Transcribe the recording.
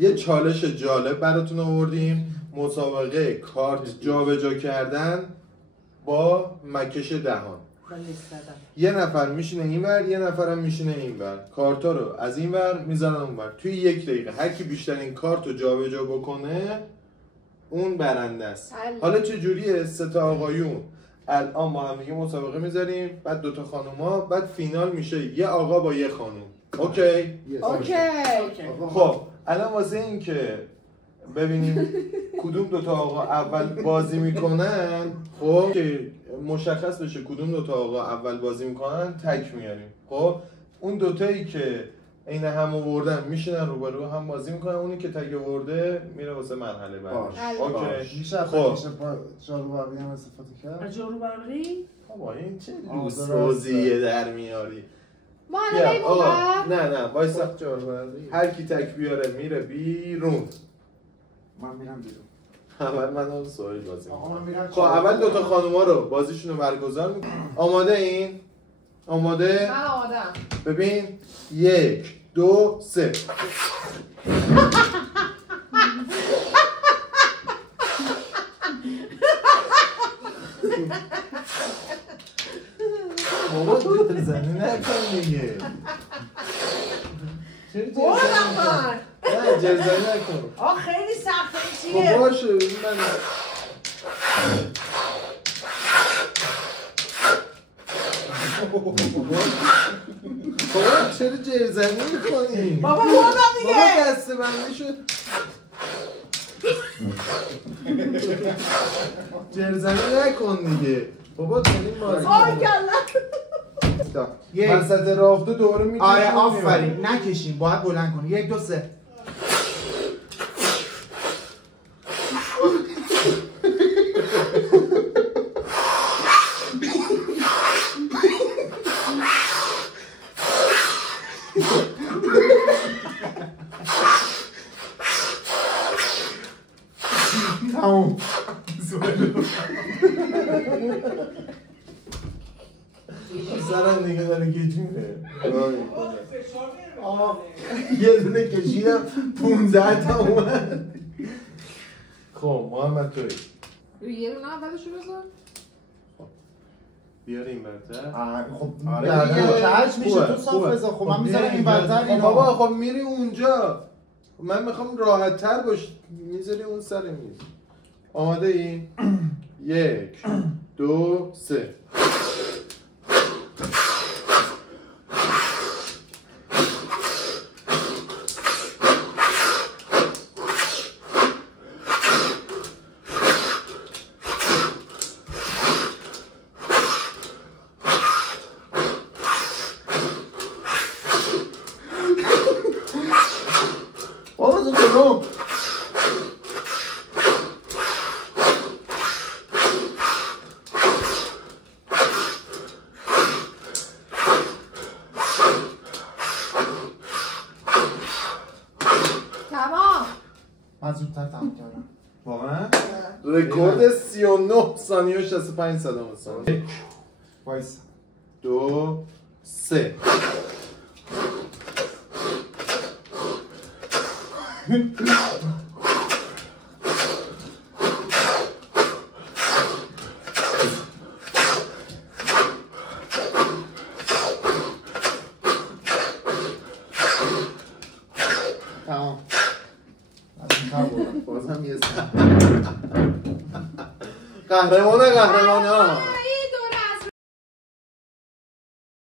یه چالش جالب براتون آوردیم، مسابقه کارت جابجا کردن با مکش دهان. یه نفر میشینه اینور، یه نفرم میشینه اینور، کارتا رو از اینور میزنن اونور. توی 1 دقیقه هر کی بیشترین کارت رو جابجا بکنه اون برنده است. حالا چه جوریه؟ 3 تا آقایون الان با هم دیگه مسابقه میذاریم، بعد 2 تا خانوما، بعد فینال میشه یه آقا با یه خانوم. اوکی؟ اوکی. خب الان واسه این که ببینیم کدوم 2 تا آقا اول بازی میکنن، خب که مشخص بشه کدوم 2 تا آقا اول بازی میکنن تک میاریم. خب اون 2 تایی که عین هم آوردن میشینن روبرو هم بازی میکنن، اونی که تک آورده میره واسه مرحله بعدی. اوکی. میشه با جارو برقی هم استفاده کرد؟ جارو برقی؟ بابا این چه روزیه در میاری؟ ما الان بریم. نه وایسا. جارو برقی هر کی تک بیاره میره بیرون. من میرم بیرون. اول من اون سوال بازی میکنم. خب اول 2 تا خانوما رو بازیشون رو برگزار میکنم. آماده این؟ آماده؟ من آمادم. ببین 1 2 3. بابا تو زنی نکن دیگه. نه جرزنی نکن. خیلی سخته چیه؟ خب باشه من بابا چرا جرزنی میکنی؟ بابا بردم دیگه. بابا دسته بندی شد. جرزنی نکن دیگه. بابا داریم بازی وسط راه تو دوره میکشیم. آره آفرین، نکشیم، باید بلند کنیم. 1 2 3. تمام. سرم دیگه داره گیج میره. یه دونه کشیدم 15 تا اومد. خب محمد توی یه دونه اولشو بذار. بیار این برتر. خب آره کج میشه تو صاف بذار. خب من میذارم این برتر اینا. بابا خب میری اونجا. من میخوام راحت تر باش. میذاری اون سر میز. آماده ای؟ 1 2 3. من زودتر تمام کردم. واقعا؟ رکورد 39 ثانیه و 65 ثانیه. 1 وایس 2 3. تمام. بازم یه سر قهرمان